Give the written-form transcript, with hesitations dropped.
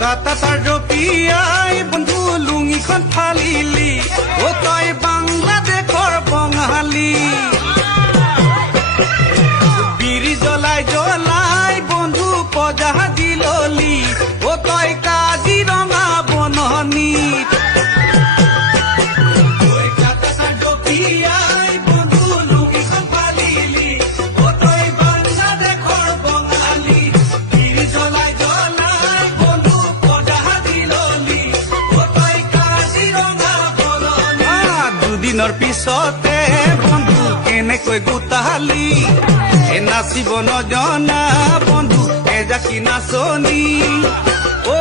কাটাতাৰ জপিয়াই বন্ধু লুঙিখন ফালিলি ও তই বাংলাদেশৰ বঙালী বিৰি জ্বলাই জ্বলাই বন্ধু পজা দিললি ও তই কাজিৰঙা বননিত দিনৰ পিছতে বন্ধু কেনেকৈ গোটালি নাচিব নজনা বন্ধু এজাকি নাচনি অ